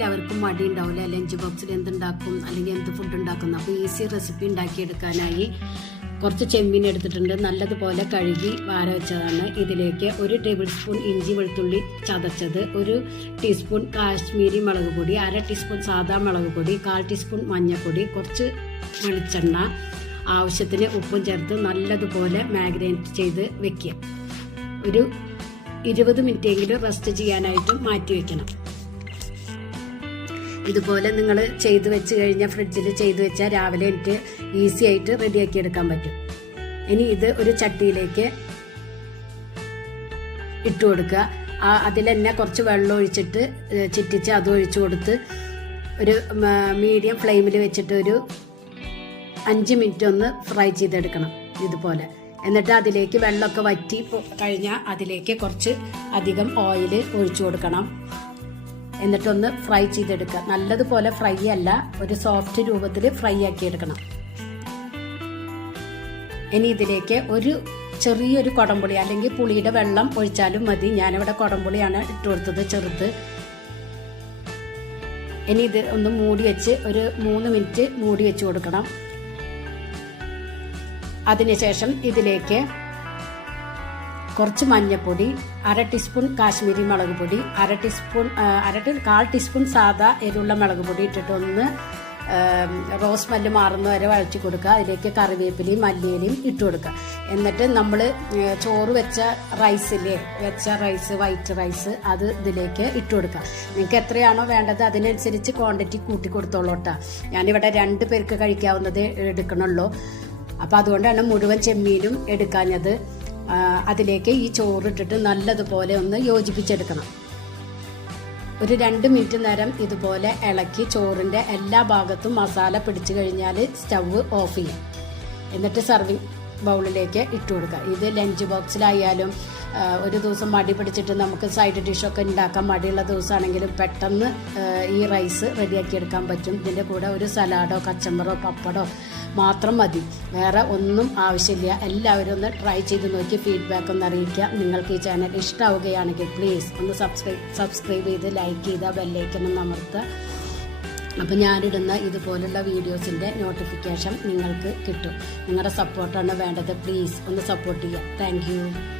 എല്ലാവർക്കും മടി ഉണ്ടാവില്ല ലഞ്ച് ബോക്സിൽ എന്തുണ്ടാക്കും? അല്ലെങ്കിൽ എന്ത് ഫുഡ് ഉണ്ടാക്കുന്നു? അപ്പോൾ ഈസി റെസിപ്പി ഉണ്ടാക്കിയെടുക്കാനായി കുറച്ച് ചെമ്മീൻ എടുത്തിട്ടുണ്ട്. നല്ലതുപോലെ കഴുകി വാര വെച്ചതാണ്. ഇതിലേക്ക് ഒരു ടേബിൾ സ്പൂൺ ഇഞ്ചി വെളുത്തുള്ളി ചതച്ചത് ഒരു ടീസ്പൂൺ കാശ്മീരി മുളക് പൊടി അര ടീസ്പൂൺ സാദാ മുളക് പൊടി കാൽ ടീസ്പൂൺ മഞ്ഞൾപ്പൊടി കുറച്ച് വെളിച്ചെണ്ണ ആവശ്യത്തിന് ഉപ്പും ചേർത്ത് നല്ലതുപോലെ മാഗ്നേറ്റ് ചെയ്ത് വെക്കുക. ഒരു ഇരുപത് മിനിറ്റെങ്കിലും റെസ്റ്റ് ചെയ്യാനായിട്ട് മാറ്റി വെക്കണം. ഇതുപോലെ നിങ്ങൾ ചെയ്ത് വെച്ച് കഴിഞ്ഞാൽ ഫ്രിഡ്ജിൽ ചെയ്ത് വെച്ചാൽ രാവിലെ എനിക്ക് ഈസി ആയിട്ട് റെഡിയാക്കി എടുക്കാൻ പറ്റും. ഇനി ഇത് ഒരു ചട്ടിയിലേക്ക് ഇട്ട് കൊടുക്കുക. അതിൽ തന്നെ കുറച്ച് വെള്ളം ഒഴിച്ചിട്ട് ചിറ്റിച്ച് അത് ഒഴിച്ചു കൊടുത്ത് ഒരു മീഡിയം ഫ്ലെയിമിൽ വെച്ചിട്ട് ഒരു അഞ്ച് മിനിറ്റ് ഒന്ന് ഫ്രൈ ചെയ്തെടുക്കണം ഇതുപോലെ. എന്നിട്ട് അതിലേക്ക് വെള്ളമൊക്കെ വറ്റി കഴിഞ്ഞാൽ അതിലേക്ക് കുറച്ച് അധികം ഓയിൽ ഒഴിച്ചു കൊടുക്കണം. എന്നിട്ടൊന്ന് ഫ്രൈ ചെയ്തെടുക്കുക. നല്ലതുപോലെ ഫ്രൈ അല്ല ഒരു സോഫ്റ്റ് രൂപത്തിൽ ഫ്രൈ ആക്കി എടുക്കണം. ഇനി ഇതിലേക്ക് ഒരു ചെറിയൊരു കുടംപുളി അല്ലെങ്കിൽ പുളിയുടെ വെള്ളം ഒഴിച്ചാലും മതി. ഞാനിവിടെ കുടംപുളിയാണ് ഇട്ട് കൊടുത്തത് ചെറുത്. ഇനി ഇത് ഒന്ന് മൂടി വെച്ച് ഒരു മൂന്ന് മിനിറ്റ് മൂടി വെച്ച് കൊടുക്കണം. അതിനുശേഷം ഇതിലേക്ക് കുറച്ച് മഞ്ഞൾപ്പൊടി അര ടീസ്പൂൺ കാശ്മീരി മുളക് പൊടി അര ടീസ്പൂൺ അര ടീ കാൽ ടീസ്പൂൺ സാദാ എരിവുള്ള മുളക് പൊടി ഇട്ടിട്ട് ഒന്ന് റോസ് മല്ല് മാറുന്ന വരെ വഴച്ചു കൊടുക്കുക. അതിലേക്ക് കറിവേപ്പിലയും മല്ലിയിലയും ഇട്ട് കൊടുക്കുക. എന്നിട്ട് നമ്മൾ ചോറ് വെച്ച റൈസില്ലേ വെച്ച റൈസ് വൈറ്റ് റൈസ് അത് ഇതിലേക്ക് ഇട്ട് കൊടുക്കുക. നിങ്ങൾക്ക് എത്രയാണോ വേണ്ടത് അതിനനുസരിച്ച് ക്വാണ്ടിറ്റി കൂട്ടി കൊടുത്തോളൂ കേട്ടോ. ഞാനിവിടെ രണ്ട് പേർക്ക് കഴിക്കാവുന്നത് എടുക്കണുള്ളൂ. അപ്പോൾ അതുകൊണ്ടാണ് മുഴുവൻ ചെമ്മീനും എടുക്കാഞ്ഞത്. അതിലേക്ക് ഈ ചോറിട്ടിട്ട് നല്ലതുപോലെ ഒന്ന് യോജിപ്പിച്ചെടുക്കണം. ഒരു രണ്ട് മിനിറ്റ് നേരം ഇതുപോലെ ഇളക്കി ചോറിന്റെ എല്ലാ ഭാഗത്തും മസാല പിടിച്ചു കഴിഞ്ഞാൽ സ്റ്റവ് ഓഫ് ചെയ്യും. എന്നിട്ട് സർവിങ് ബൗളിലേക്ക് ഇട്ട് കൊടുക്കുക. ഇത് ലഞ്ച് ബോക്സിലായാലും ഒരു ദിവസം മടി പിടിച്ചിട്ട് നമുക്ക് സൈഡ് ഡിഷൊക്കെ ഉണ്ടാക്കാൻ മടിയുള്ള ദിവസമാണെങ്കിലും പെട്ടെന്ന് ഈ റൈസ് റെഡിയാക്കി എടുക്കാൻ പറ്റും. ഇതിന്റെ കൂടെ ഒരു സലാഡോ കച്ചമ്പറോ പപ്പടോ മാത്രം മതി. വേറെ ഒന്നും ആവശ്യമില്ല. എല്ലാവരും ഒന്ന് ട്രൈ ചെയ്ത് നോക്കി ഫീഡ്ബാക്ക് ഒന്ന് അറിയിക്കുക. നിങ്ങൾക്ക് ഈ ചാനൽ ഇഷ്ടമാവുകയാണെങ്കിൽ പ്ലീസ് ഒന്ന് സബ്സ്ക്രൈബ് സബ്സ്ക്രൈബ് ചെയ്ത് ലൈക്ക് ചെയ്താൽ ബെല്ലൈക്കനും അമർത്തുക. അപ്പോൾ ഞാനിടുന്ന ഇതുപോലുള്ള വീഡിയോസിന്റെ നോട്ടിഫിക്കേഷൻ നിങ്ങൾക്ക് കിട്ടും. നിങ്ങളുടെ സപ്പോർട്ടാണ് വേണ്ടത്. പ്ലീസ് ഒന്ന് സപ്പോർട്ട് ചെയ്യുക താങ്ക്